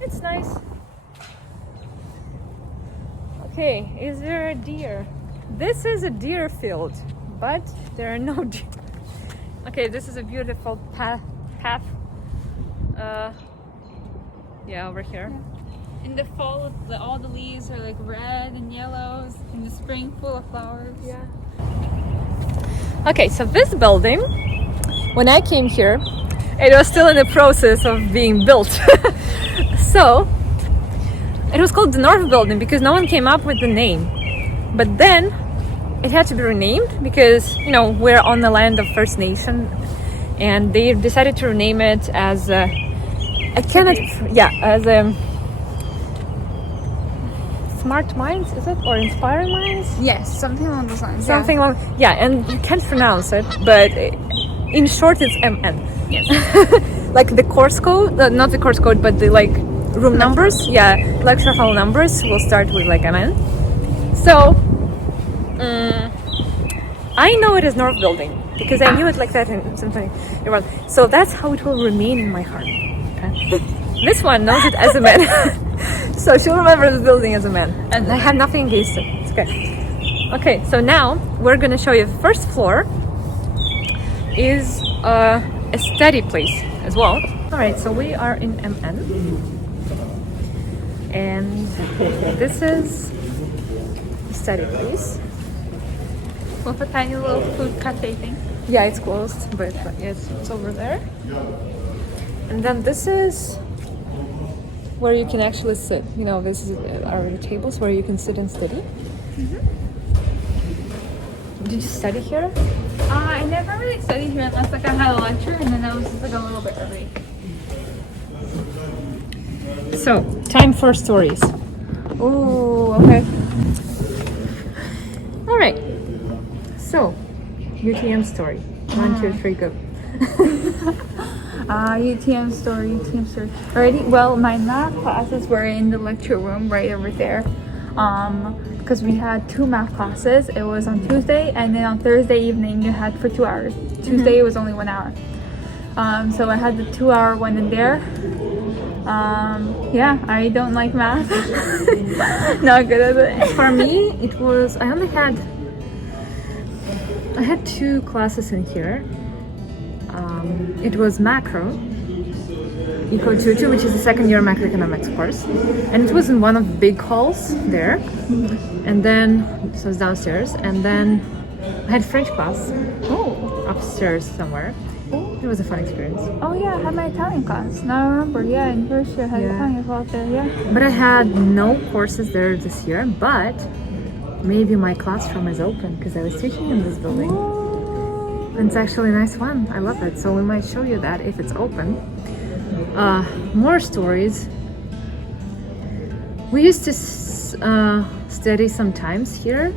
It's nice. Okay, is there a deer? This is a deer field, but there are no deer. Okay, this is a beautiful path. Yeah, over here. Yeah. In the fall, all the leaves are like red and yellows. In the spring, full of flowers. Yeah. Okay, so this building, when I came here, it was still in the process of being built. So it was called the North Building because no one came up with the name. But then it had to be renamed because, you know, we're on the land of First Nation, and they decided to rename it as Smart Minds, is it? Or Inspiring Minds? Yes, something along those lines. Something along, yeah, and you can't pronounce it, but in short it's MN. Yes. Like the course code, not the course code, but the like room numbers, yeah, lecture hall numbers will start with like MN. So, I know it is North Building because I knew it like that in something. So that's how it will remain in my heart. Okay? This one knows it as a man. So she'll remember this building as a man. And I have nothing against it. It's okay. Okay, so now we're gonna show you the first floor is a study place as well. Alright, so we are in MN. And this is the study place. With a tiny little food cafe thing. Yeah, it's closed, but it's over there. And then this is where you can actually sit. You know, this are the tables where you can sit and study. Did you study here? I never really studied here unless like I had a lecture, and then I was just like a little bit early. So, time for stories. Oh, okay. All right. So, UTM story. 1, 2, 3, go. UTM story. Alrighty. Well, my math classes were in the lecture room right over there. because we had 2 math classes. It was on Tuesday, and then on Thursday evening you had for 2 hours. Tuesday it was only 1 hour. So I had the 2-hour one in there. Yeah, I don't like math. Not good at it. For me, it was, I had 2 classes in here. It was macro, Eco 22, which is the second year macroeconomics course. And it was in one of the big halls there. And then, so it's downstairs. And then I had French class upstairs somewhere. It was a fun experience. Oh yeah, I had my Italian class. Now I remember, yeah, in first year I had Italian class there, yeah. But I had no courses there this year, but maybe my classroom is open because I was teaching in this building. And it's actually a nice one. I love it. So we might show you that if it's open. More stories. We used to study sometimes here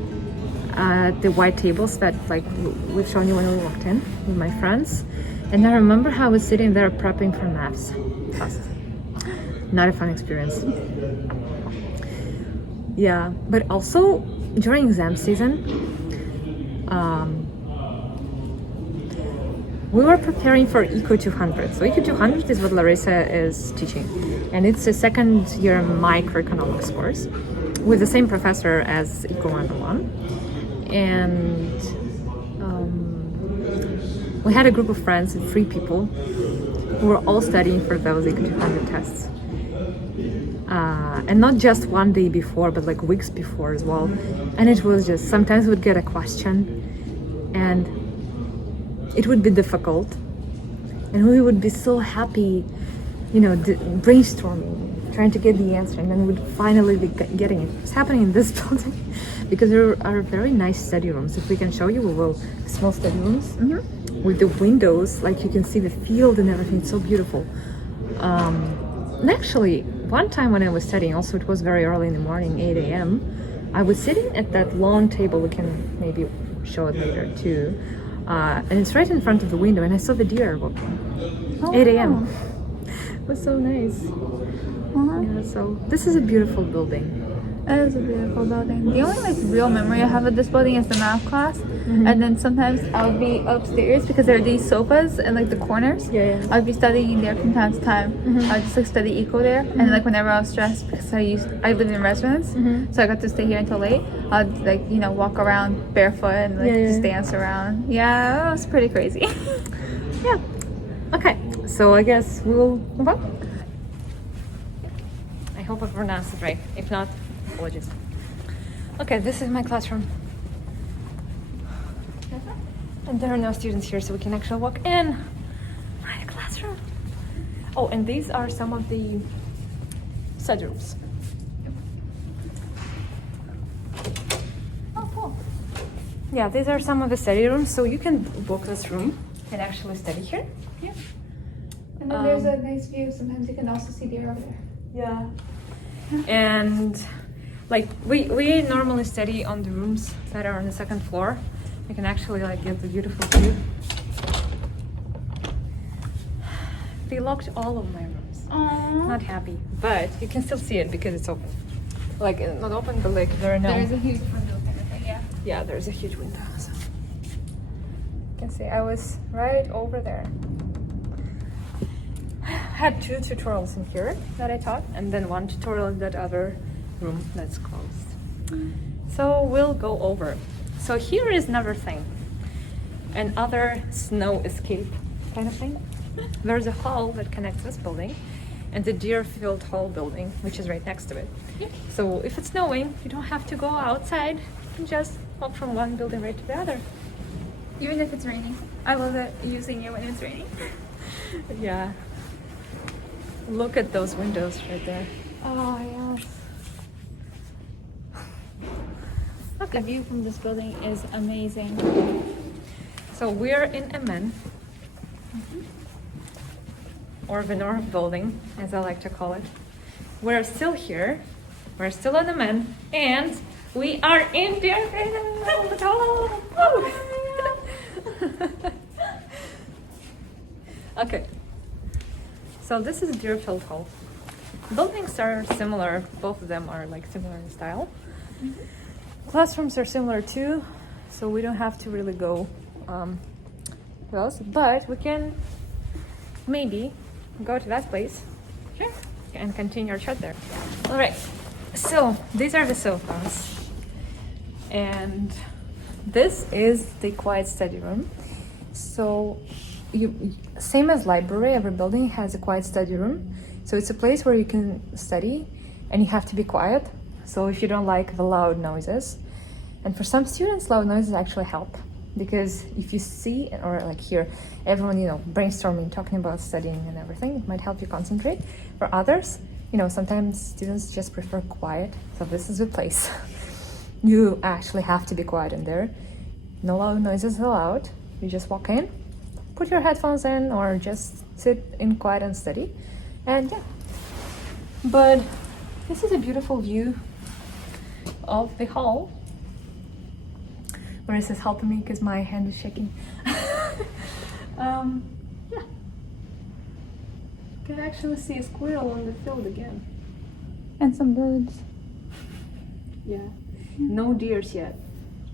at the white tables that like we've shown you when we walked in with my friends. And I remember how I was sitting there prepping for maths classes. Not a fun experience. Yeah, but also during exam season, we were preparing for Eco 200. So Eco 200 is what Larissa is teaching. And it's a second year microeconomics course with the same professor as Eco 101. And we had a group of friends, 3 people, who were all studying for those Eco 200 tests. And not just one day before, but like weeks before as well. And it was just, sometimes we'd get a question and it would be difficult. And we would be so happy, you know, brainstorming, trying to get the answer, and then we'd finally be getting it. It's happening in this building because there are very nice study rooms. If we can show you, we will. Small study rooms with the windows, like you can see the field and everything. It's so beautiful. And actually, one time when I was studying, also it was very early in the morning, 8 a.m. I was sitting at that long table. We can maybe show it later too. And it's right in front of the window, and I saw the deer walking. 8 a.m. It was so nice. Yeah, so this is a beautiful building. It is a beautiful building. The only like real memory I have of this building is the math class, and then sometimes I would be upstairs because there are these sofas in like the corners. Yeah. I'd be studying there from time to time. I'd just like study eco there, and like whenever I was stressed because I lived in residence, so I got to stay here until late. I'd like walk around barefoot and like just dance around. Yeah, it was pretty crazy. Yeah. Okay. So I guess we'll move on. I hope I pronounced it right. If not, apologies. Okay, this is my classroom. And there are no students here, so we can actually walk in my classroom. Oh, and these are some of the study rooms. Oh, cool. Yeah, these are some of the study rooms, so you can book this room and actually study here. Yeah. And then there's a nice view. Sometimes you can also see deer over there. Yeah. And like we normally study on the rooms that are on the second floor. You can actually like get the beautiful view. They locked all of my rooms. Aww. Not happy, but you can still see it because it's open. Like not open, but like there are no. There's a huge window kind of thing, yeah. Yeah, there's a huge window. So. You can see I was right over there. I had 2 tutorials in here that I taught, and then 1 tutorial in that other room that's closed. So we'll go over. So here is another thing, another snow escape kind of thing. There's a hall that connects this building and the Deerfield Hall building, which is right next to it. Yep. So if it's snowing, you don't have to go outside. You can just walk from one building right to the other. Even if it's raining. I love it using it when it's raining. Yeah. Look at those windows right there. Oh, yes. The view from this building is amazing. So we're in MN, or the North Building, as I like to call it. We're still here. We're still in MN, and we are in Deerfield Hall. Okay. So this is Deerfield Hall. Buildings are similar. Both of them are like similar in style. Classrooms are similar too, so we don't have to really go where else, but we can maybe go to that place. Sure. And continue our chat there. All right, so these are the sofas, and this is the quiet study room. So same as library, every building has a quiet study room. So it's a place where you can study and you have to be quiet. So if you don't like the loud noises, and for some students loud noises actually help, because if you see or like hear everyone, brainstorming, talking about studying and everything, it might help you concentrate. For others, sometimes students just prefer quiet. So this is the place. You actually have to be quiet in there. No loud noises allowed. You just walk in, put your headphones in, or just sit in quiet and study. And yeah. But this is a beautiful view of the hall. Larissa's helping me because my hand is shaking. Yeah. You can actually see a squirrel on the field again. And some birds. Yeah. No deers yet.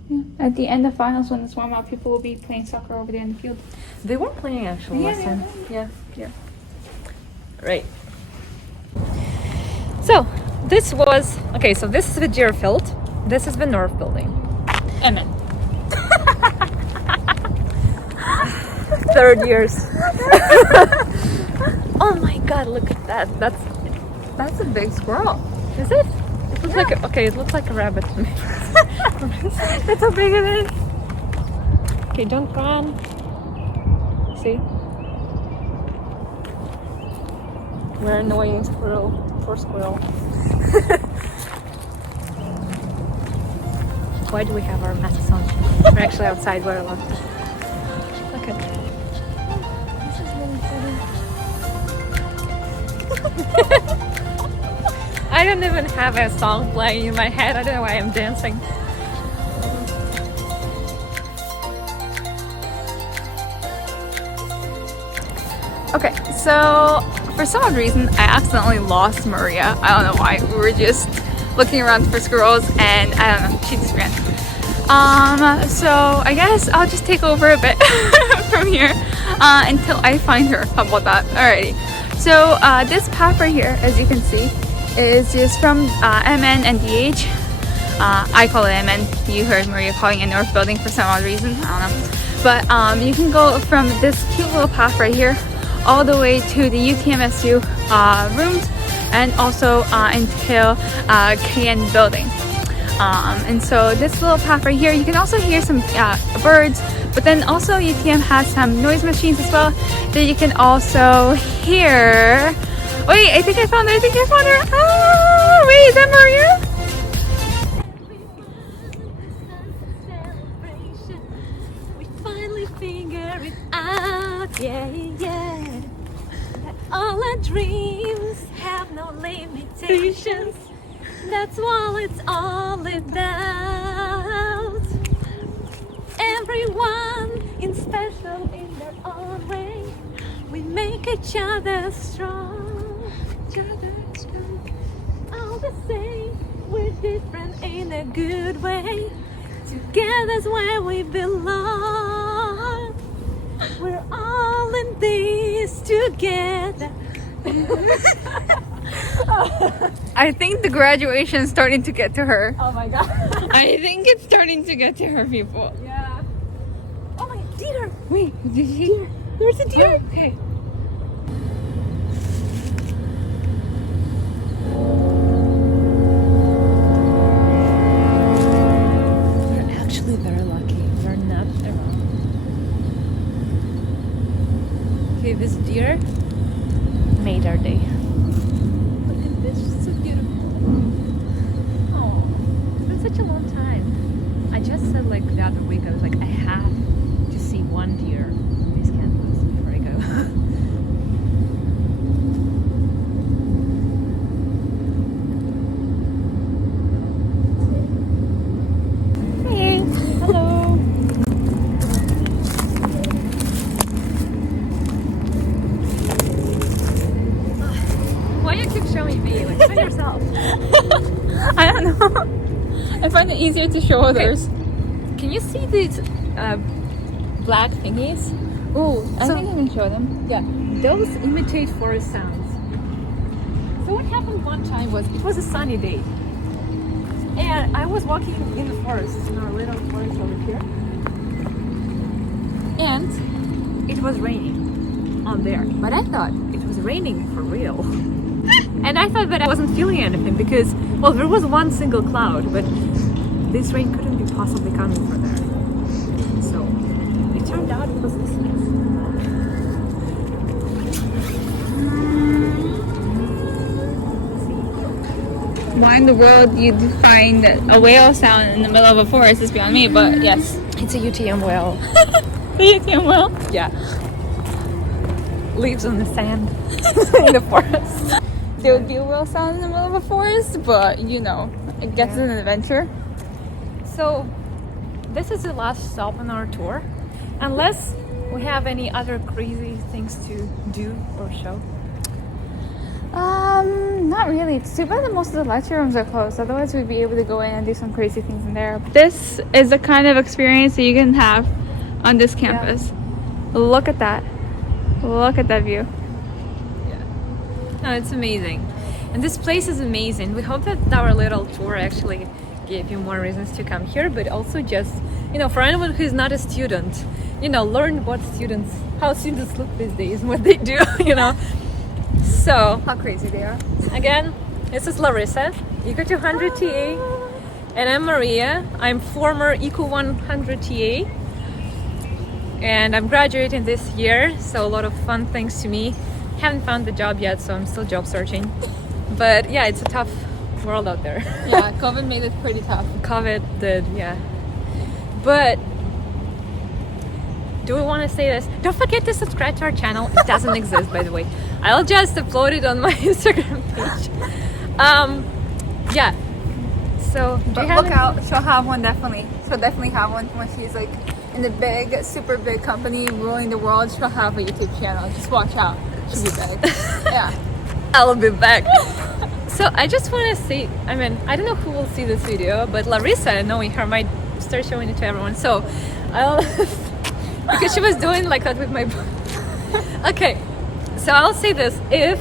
Yeah. At the end of finals, when it's warm out, people will be playing soccer over there in the field. They were playing actually last time. Yeah. Right. So this was so this is the deer field. This is the north building. Amen. Third years. Oh my god, look at that. That's a big squirrel. Is it? It looks like it looks like a rabbit to me. That's how big it is. Okay, don't run. See? We're annoying squirrel. Poor squirrel. Why do we have our masks on? We're actually outside. We're allowed. Look at that. This is really funny. I don't even have a song playing in my head. I don't know why I'm dancing. Okay, so for some odd reason, I accidentally lost Maria. I don't know why. We were just looking around for squirrels, and I don't know, she just ran. So I guess I'll just take over a bit from here until I find her. How about that? Alrighty. So this path right here, as you can see, is just from MN and DH. I call it MN. You heard Maria calling it North Building for some odd reason. I don't know. But you can go from this cute little path right here all the way to the UTMSU rooms, and also until KN building. And so this little path right here, you can also hear some birds, but then also UTM has some noise machines as well that you can also hear. Wait, I think I found her. Oh, wait, is that Maria? We finally figured it out, yeah. That all our dreams have no limitations. That's what it's all about. Everyone is special in their own way. We make each other strong. All the same, we're different in a good way. Together's where we belong. We're all in this together. I think the graduation is starting to get to her. Oh my god. I think it's starting to get to her, people. Yeah. Oh my deer. Wait, did she? Deer. There's a deer. Okay. We're actually very lucky. We're not around. Okay, this deer made our day. Look at this, it's so beautiful. Oh, it's been such a long time. I just said like the other week, I was like, I have to see one deer on this campus before I go. Hey, hello. Why you keep showing me? Like, show yourself. I don't know. I find it easier to show others. Can you see these black thingies? Oh, I So- think I can show them. Yeah, those imitate forest sounds. So what happened one time was, it was a sunny day. And I was walking in the forest, in our little forest over here. And it was raining on there. But I thought it was raining for real. And I thought that I wasn't feeling anything because, well, there was one single cloud, but this rain couldn't be possibly coming from there. So it turned out it was this nice. Why in the world you'd find a whale sound in the middle of a forest is beyond me, but yes. It's a UTM whale. The UTM whale? Yeah. Lives on the sand in the forest. There would be a whale sound in the middle of a forest, but you know, it gets an adventure. So this is the last stop on our tour. Unless we have any other crazy things to do or show. Not really. It's too bad that most of the lecture rooms are closed. Otherwise, we'd be able to go in and do some crazy things in there. This is the kind of experience that you can have on this campus. Look at that. Look at that view. No, it's amazing. And this place is amazing. We hope that our little tour actually gave you more reasons to come here, but also just, you know, for anyone who's not a student, you know, learn how students look these days and what they do, you know. So, How crazy they are. again, this is Larissa, Eco 200 TA, and I'm Maria. I'm former Eco 100 TA, and I'm graduating this year, so a lot of fun things to me. Haven't found the job yet, so I'm still job searching. But yeah, it's a tough world out there. Yeah, COVID made it pretty tough. COVID did, yeah. But do we want to say this? Don't forget to subscribe to our channel. It doesn't exist, by the way. I'll just upload it on my Instagram page. Yeah. So do you have Look out, she'll have one definitely. She'll definitely have one when she's like in the big, super big company ruling the world. She'll have a YouTube channel. Just watch out. She'll be big. Yeah. I'll be back. So I just want to say, I mean, I don't know who will see this video, but Larissa, knowing her, might start showing it to everyone. So I'll, because she was doing like that with my book. Okay, so I'll say this. If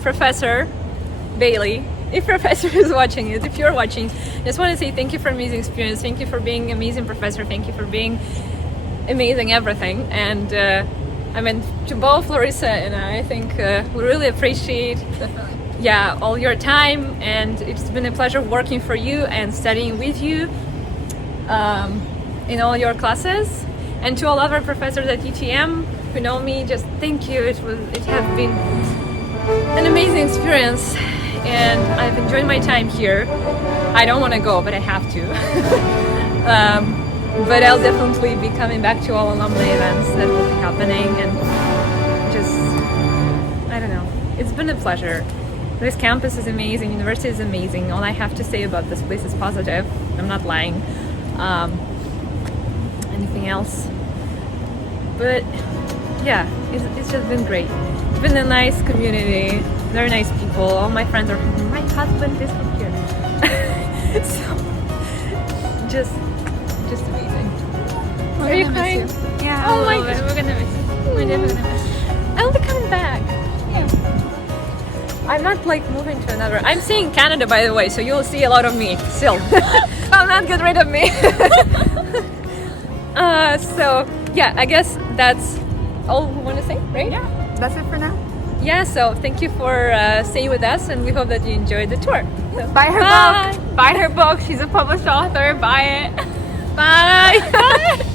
Professor Bailey, if Professor is watching it, if you're watching, just want to say thank you for amazing experience. Thank you for being amazing professor. Thank you for being amazing everything. And I mean, to both Larissa and I think we really appreciate all your time, and it's been a pleasure working for you and studying with you in all your classes. And to all other professors at UTM who know me, just thank you. It has been an amazing experience, and I've enjoyed my time here. I don't want to go, but I have to. But I'll definitely be coming back to all alumni events that will be happening, and just, I don't know, it's been a pleasure. This campus is amazing, university is amazing. All I have to say about this place is positive. I'm not lying. Anything else? But yeah, it's just been great. It's been a nice community, very nice people. All my friends are from here. My husband is from here. So just amazing. Are you crying? Yeah. Oh my God. We're gonna miss you. We're definitely gonna miss you. I'll be coming back. I'm not like moving to another. I'm seeing Canada, by the way, so you'll see a lot of me still. I'll not get rid of me. So yeah, I guess that's all we want to say, right? Yeah, that's it for now. Yeah, so thank you for staying with us, and we hope that you enjoyed the tour. So, Buy her book. Buy her book. She's a published author. Buy it. Bye.